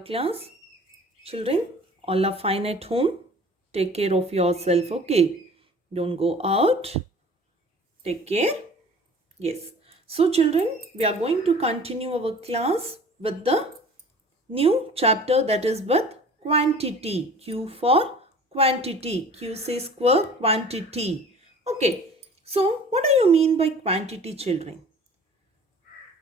class? Children, all are fine at home? Take care of yourself, okay? Don't go out. Take care. Yes. So children, we are going to continue our class with the new chapter, that is with quantity. Q for quantity. Q says quantity. Okay. So what do you mean by quantity, children?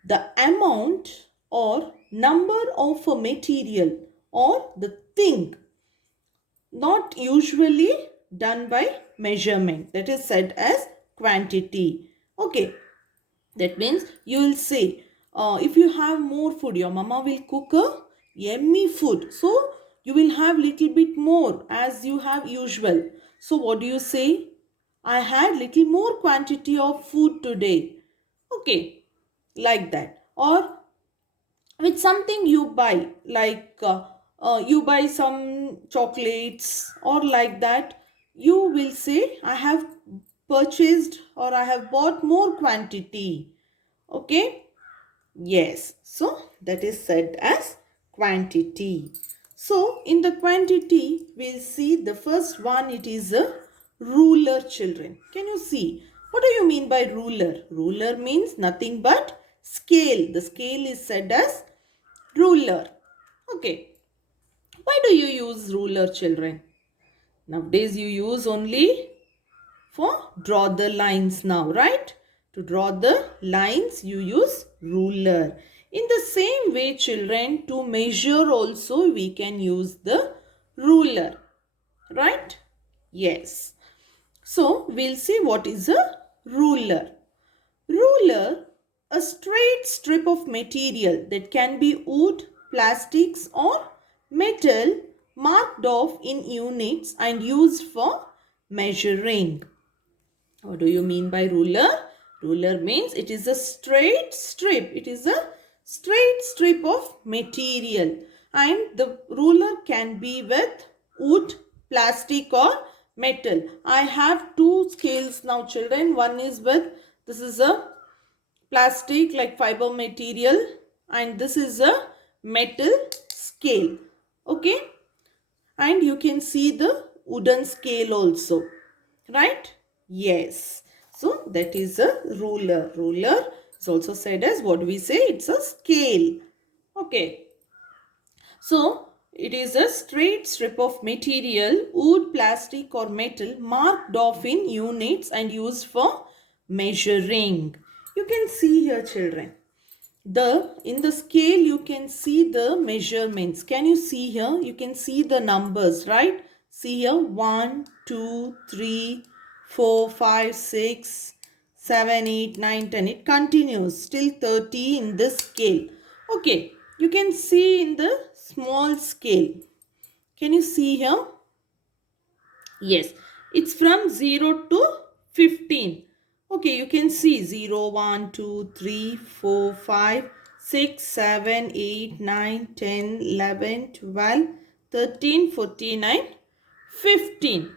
The amount or number of a material or the thing not usually done by measurement, that is said as quantity. Okay, that means you will say if you have more food, your mama will cook a yummy food, so you will have little bit more as you have usual. So what do you say? I had little more quantity of food today. Okay, like that. Or with something you buy, like you buy some chocolates or like that, you will say I have purchased or I have bought more quantity. Okay, yes, so that is said as quantity. So in the quantity we'll see the first one, it is a ruler. Children, can you see what do you mean by ruler? Ruler means nothing but scale. The scale is said as ruler. Okay. Why do you use ruler, children? Nowadays you use only for draw the lines now, right? To draw the lines you use ruler. In the same way, children, to measure also we can use the ruler, right? Yes. So we'll see what is a ruler. Ruler, a straight strip of material that can be wood, plastics or metal, marked off in units and used for measuring. What do you mean by ruler? Ruler means it is a straight strip. It is a straight strip of material, and the ruler can be with wood, plastic or metal. I have two scales now, children. One is with, this is a plastic like fiber material, and this is a metal scale. Okay, and you can see the wooden scale also, right? Yes, so that is a ruler. Ruler is also said as, what do we say? It's a scale. Okay, so it is a straight strip of material, wood, plastic or metal, marked off in units and used for measuring. You can see here, children, in the scale you can see the measurements. Can you see here? You can see the numbers, right? See here, 1 2 3 4 5 6 7 8 9 10. It continues till 30 in this scale. Okay, you can see in the small scale. Can you see here? Yes, it's from 0 to 15. Okay, you can see 0, 1, 2, 3, 4, 5, 6, 7, 8, 9, 10, 11, 12, 13, 14 and 15.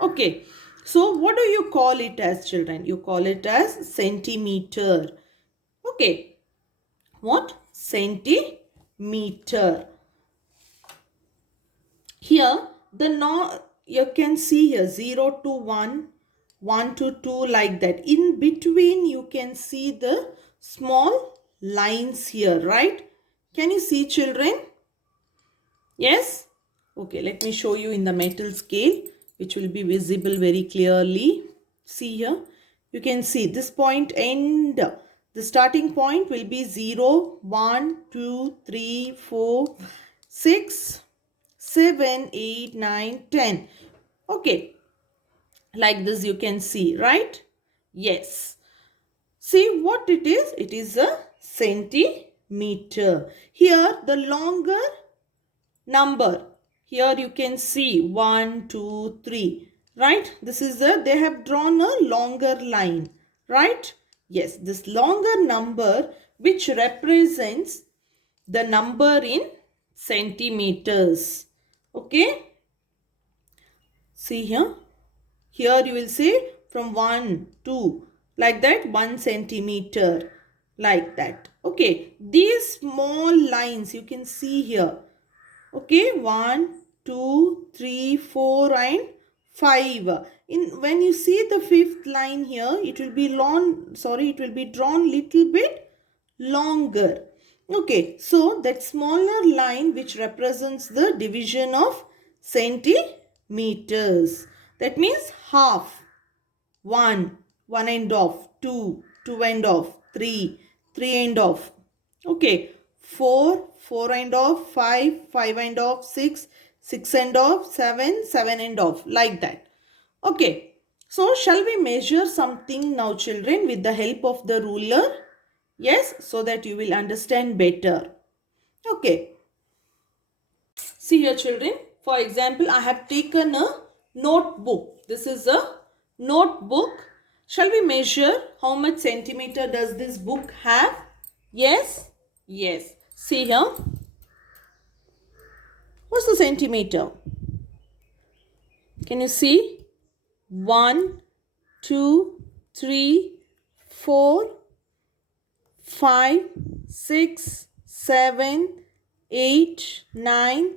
Okay, so what do you call it as, children? You call it as centimeter. Okay, what? Centimeter. Here, you can see here 0 to 1, 1 to 2, like that. In between, you can see the small lines here, right? Can you see, children? Yes? Okay, let me show you in the metal scale, which will be visible very clearly. See here, you can see this point end. The starting point will be 0, 1, 2, 3, 4, 6, 7, 8, 9, 10. Okay, like this you can see, right? Yes. See what it is? It is a centimeter. Here the longer number. Here you can see 1, 2, 3. Right? This is they have drawn a longer line. Right? Yes, this longer number which represents the number in centimeters. Okay? See here. Here you will say from 1, 2, like that, 1 centimeter, like that. Okay, these small lines you can see here. Okay, 1, 2, 3, 4 and 5. When you see the fifth line here, it will be it will be drawn little bit longer. Okay, so that smaller line which represents the division of centimeters. That means half. 1, 1 and off, 2, 2 and off, 3, 3 and off. Okay, 4, 4 and off, 5, 5 and off, 6, 6 and off, 7, 7 and off, like that. Okay, so shall we measure something now, children, with the help of the ruler? Yes, so that you will understand better. Okay, see here, children. For example, I have taken a notebook. This is a notebook. Shall we measure how much centimeter does this book have? Yes? Yes. See here. What's the centimeter? Can you see? 1, 2, 3, 4, 5, 6, 7, 8, 9,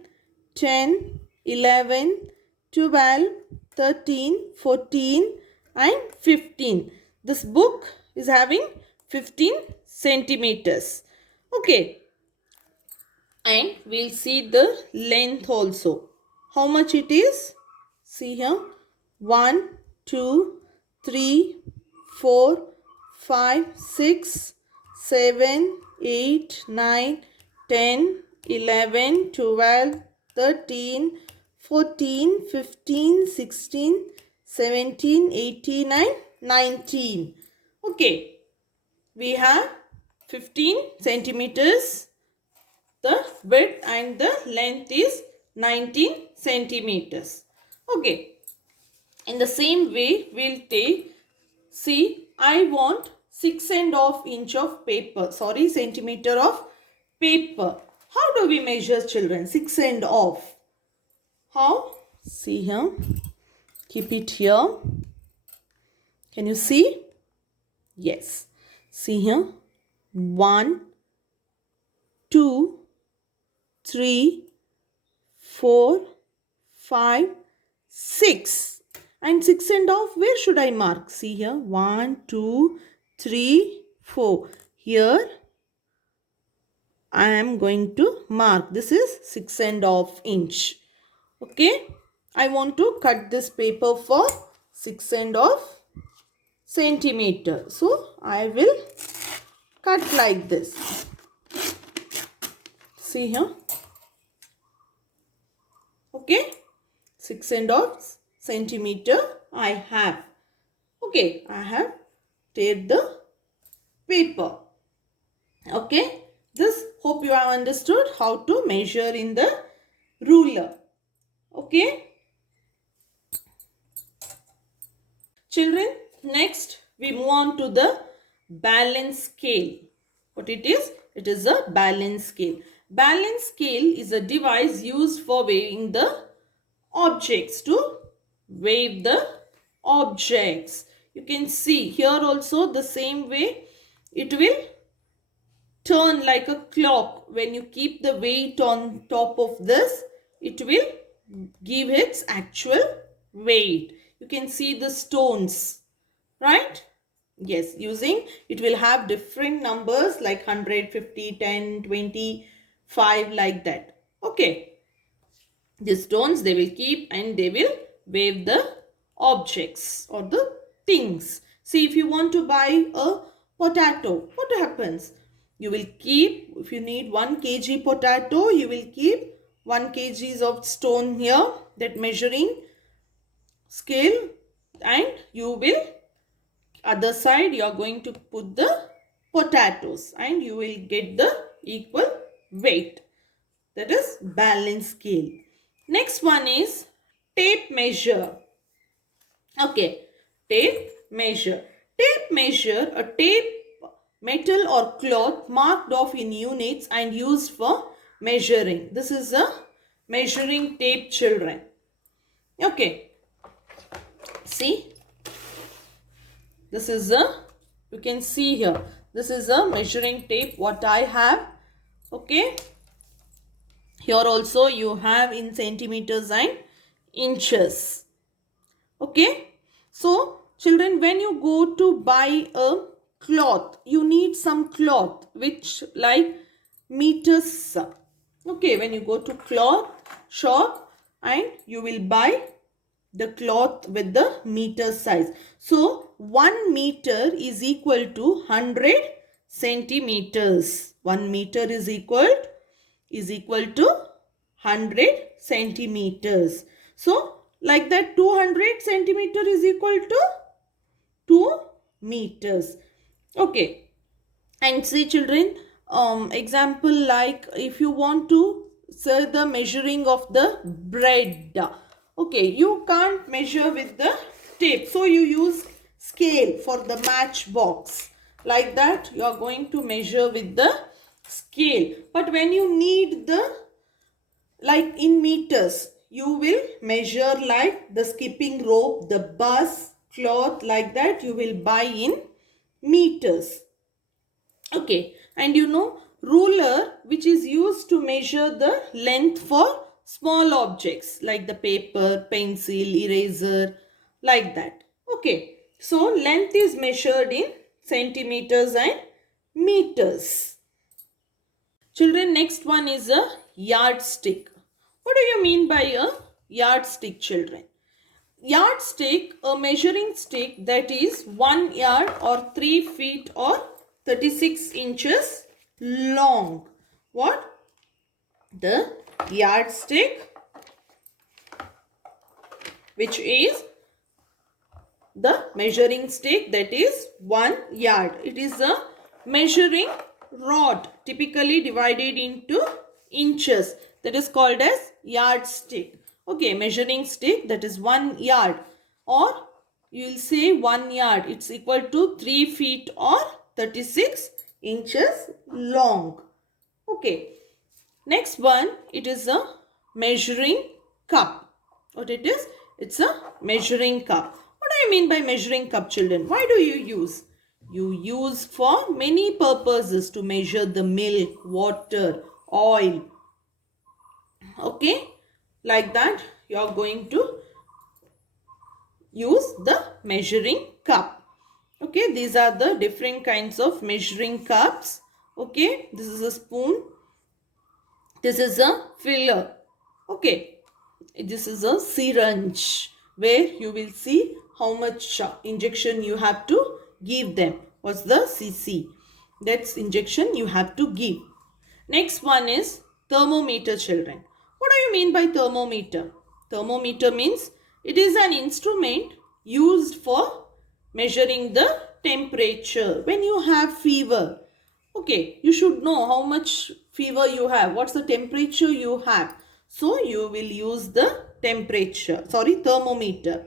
10, 11, 12, 13, 14 and 15. This book is having 15 centimeters. Okay. And we'll see the length also. How much it is? See here. 1, 2, 3, 4, 5, 6, 7, 8, 9, 10, 11, 12, 13, 14, 15, 16, 17, 18 and 19. Okay. We have 15 centimeters. The width and the length is 19 centimeters. Okay. In the same way, we'll take, see, I want 6.5 inch of paper. Sorry, centimeter of paper. How do we measure, children? 6.5. How? See here. Keep it here. Can you see? Yes. See here. 1, 2, 3, 4, 5, 6. And 6.5, where should I mark? See here. 1, 2, 3, 4. Here I am going to mark. This is 6.5 inch. Okay. I want to cut this paper for 6.5 centimeter. So I will cut like this. See here. Okay. 6.5 centimeter I have. Okay. I have teared the paper. Okay. This, hope you have understood how to measure in the ruler. Okay. Children, next we move on to the balance scale. What it is? It is a balance scale. Balance scale is a device used for weighing the objects, to weigh the objects. You can see here also the same way it will turn like a clock. When you keep the weight on top of this, it will give its actual weight. You can see the stones, right? Yes, using it will have different numbers like 100, 50, 10, 20, 5, like that. Okay. The stones they will keep and they will weigh the objects or the things. See, if you want to buy a potato, what happens? You will keep, if you need 1 kg potato, you will keep 1 kg of stone here, that measuring scale, and you will, other side you are going to put the potatoes and you will get the equal weight. That is balance scale. Next one is tape measure. Okay, tape measure. Tape measure, a tape, metal or cloth marked off in units and used for measuring. This is a measuring tape, children. Okay. See, this is a, you can see here, this is a measuring tape what I have. Okay. Here also you have in centimeters and inches. Okay. So children, when you go to buy a cloth, you need some cloth which like meters. Okay, when you go to cloth shop and you will buy the cloth with the meter size. So 1 meter is equal to 100 centimeters. 1 meter is equal to 100 centimeters. So like that 200 centimeter is equal to 2 meters. Okay. And see children, example like if you want to say the measuring of the bread. Okay, you can't measure with the tape. So you use scale for the matchbox. Like that you are going to measure with the scale. But when you need the like in meters, you will measure like the skipping rope, the bus, cloth, like that you will buy in meters. Okay, and you know ruler which is used to measure the length for small objects like the paper, pencil, eraser, like that. Okay, so length is measured in centimeters and meters. Children, next one is a yardstick. What do you mean by a yardstick, children? Yardstick, a measuring stick that is 1 yard or 3 feet or 36 inches long. What? The yardstick, which is the measuring stick that is 1 yard. It is a measuring rod typically divided into inches, that is called as yardstick. Okay, measuring stick that is 1 yard, or you will say 1 yard, it's equal to 3 feet or 36 inches long. Okay, next one, it is a measuring cup. What it is? It's a measuring cup. What do you mean by measuring cup, children? Why do you use? You use for many purposes to measure the milk, water, oil. Okay, like that you are going to use the measuring cup. Okay, these are the different kinds of measuring cups. Okay, this is a spoon. This is a filler. Okay, this is a syringe where you will see how much injection you have to give them. What's the cc? That's injection you have to give. Next one is thermometer, children. What do you mean by thermometer? Thermometer means it is an instrument used for measuring the temperature. When you have fever, okay, you should know how much fever you have. What's the temperature you have? So you will use the thermometer.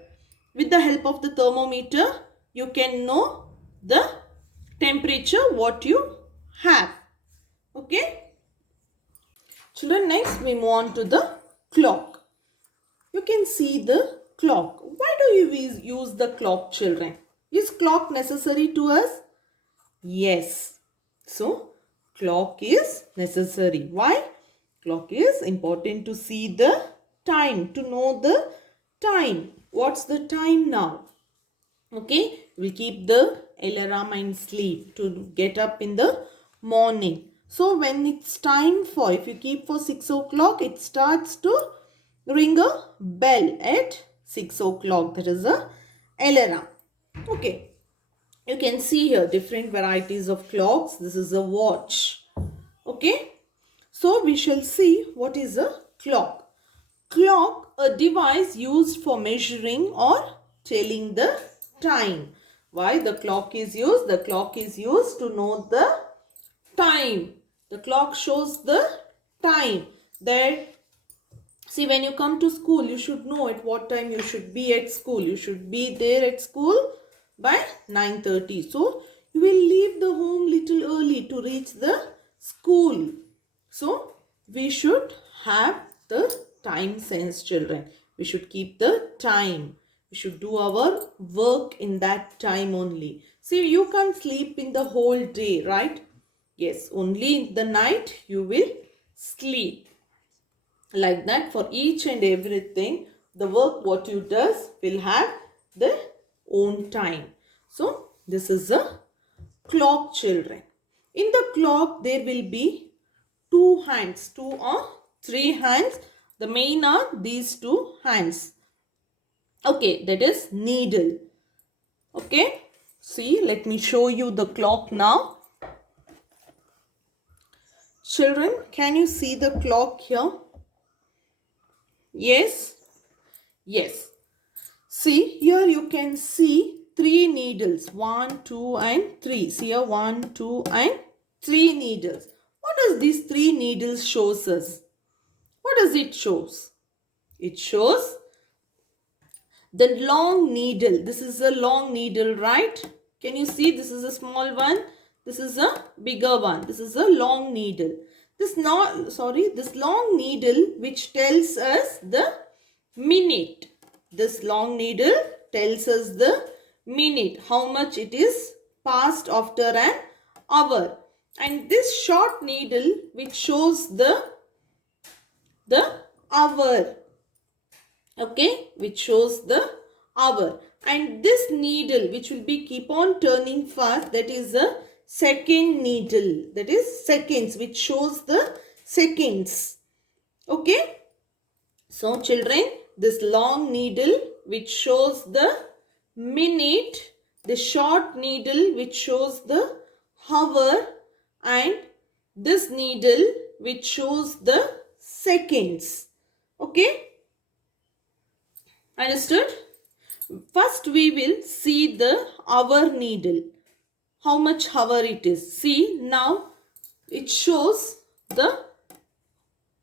With the help of the thermometer, you can know the temperature what you have. Okay. Children, next we move on to the clock. You can see the clock. Why do you use the clock, children? Is clock necessary to us? Yes. So, clock is necessary. Why? Clock is important to see the time, to know the time. What's the time now? Okay, we keep the alarm and sleep to get up in the morning. So when it's time for, if you keep for 6 o'clock, it starts to ring a bell at 6 o'clock. That is a alarm. Okay, you can see here different varieties of clocks. This is a watch. Okay, so we shall see what is a clock. Clock, a device used for measuring or telling the time. Why the clock is used? The clock is used to know the time. The clock shows the time. That, see, when you come to school, you should know at what time you should be at school. You should be there at school by 9:30. So, you will leave the home little early to reach the school. So, we should have the time sense, children. We should keep the time. We should do our work in that time only. See, you can't sleep in the whole day, right? Yes, only in the night you will sleep. Like that, for each and everything, the work what you does will have their own time. So this is a clock, children. In the clock there will be two hands, two or three hands. The main are these two hands. Okay, that is needle. Okay, see, let me show you the clock now. Children, can you see the clock here? Yes? Yes. See, here you can see three needles. 1, 2 and 3. See here, 1, 2 and 3 needles. What does these three needles shows us? What does it shows? It shows the long needle. This is a long needle, right? Can you see? This is a small one. This is a bigger one. This is a long needle. This long needle which tells us the minute. This long needle tells us the minute, how much it is passed after an hour. And this short needle which shows the hour. Okay, which shows the hour. And this needle which will be keep on turning fast, that is a second needle. That is seconds, which shows the seconds. Okay. So children, this long needle which shows the minute, the short needle which shows the hour, and this needle which shows the seconds. Okay. Understood? First we will see the hour needle. How much hour it is. See, now it shows the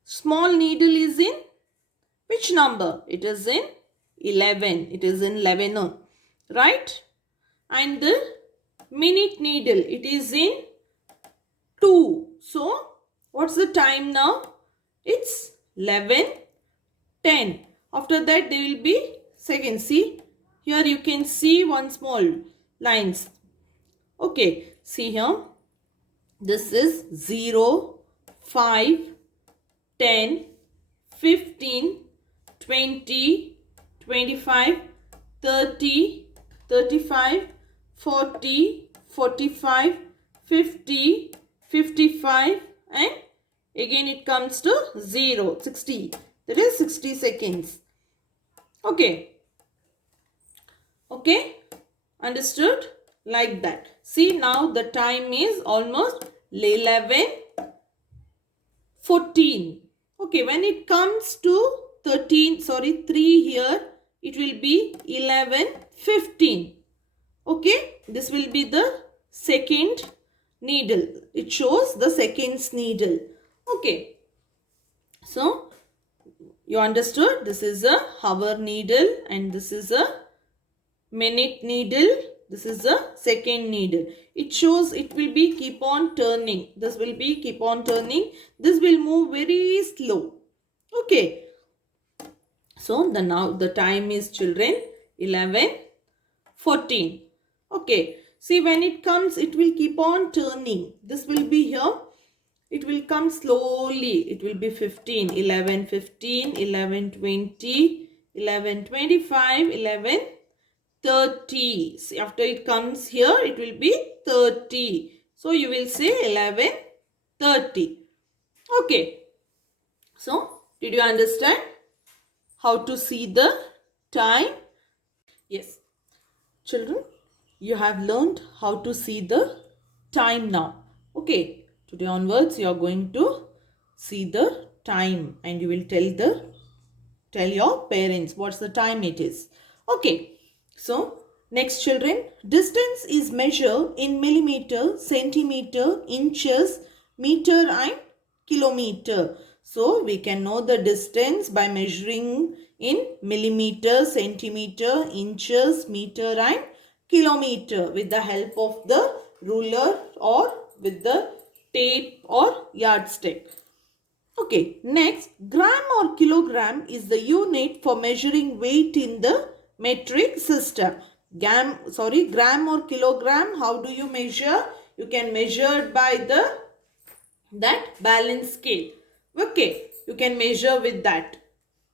small needle is in which number? It is in 11. It is in 11. Right? And the minute needle, it is in 2. So, what's the time now? It's 11:10. After that, there will be seconds. See, here you can see one small lines. Okay, see here. This is 0, 5, 10, 15, 20, 25, 30, 35, 40, 45, 50, 55, and again it comes to 0, 60. That is 60 seconds. Okay. Okay. Understood? Like that. See, now the time is almost 11:14. Okay, when it comes to 3 here, it will be 11:15. Okay, this will be the second needle. It shows the seconds needle. Okay, so you understood? This is a hour needle and this is a minute needle. This is a second needle. It shows it will be keep on turning. This will be keep on turning. This will move very slow. Okay. So now the time is, children, 11:14. Okay. See, when it comes, it will keep on turning. This will be here. It will come slowly. It will be 15, 11:15, 11:20, 11:25, 11:30. See, after it comes here, it will be 30. So you will say 11:30. Okay. So, did you understand how to see the time? Yes. Children, you have learned how to see the time now. Okay. Today onwards, you are going to see the time and you will tell your parents what's the time it is. Okay. So, next, children, distance is measured in millimeter, centimeter, inches, meter and kilometer. So, we can know the distance by measuring in millimeter, centimeter, inches, meter and kilometer with the help of the ruler or with the tape or yardstick. Okay, next, gram or kilogram is the unit for measuring weight in the metric system. Gram or kilogram, how do you measure? You can measure by that balance scale. Okay, You can measure with that.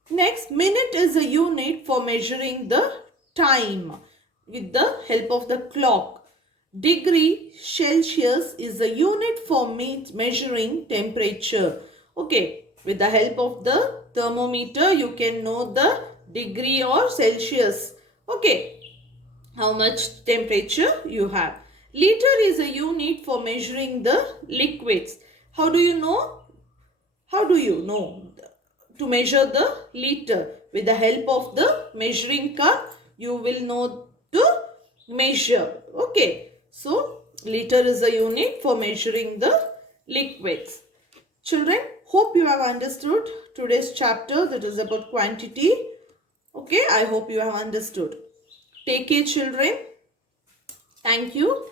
Next, minute is a unit for measuring the time with the help of the clock. Degree Celsius is a unit for measuring temperature. Okay, with the help of the thermometer, you can know the degree or Celsius. Okay, how much temperature you have. Liter is a unit for measuring the liquids. How do you know? How do you know to measure the liter? With the help of the measuring cup, you will know to measure. Okay. So, liter is a unit for measuring the liquids. Children, hope you have understood today's chapter that is about quantity. Okay, I hope you have understood. Take care, children. Thank you.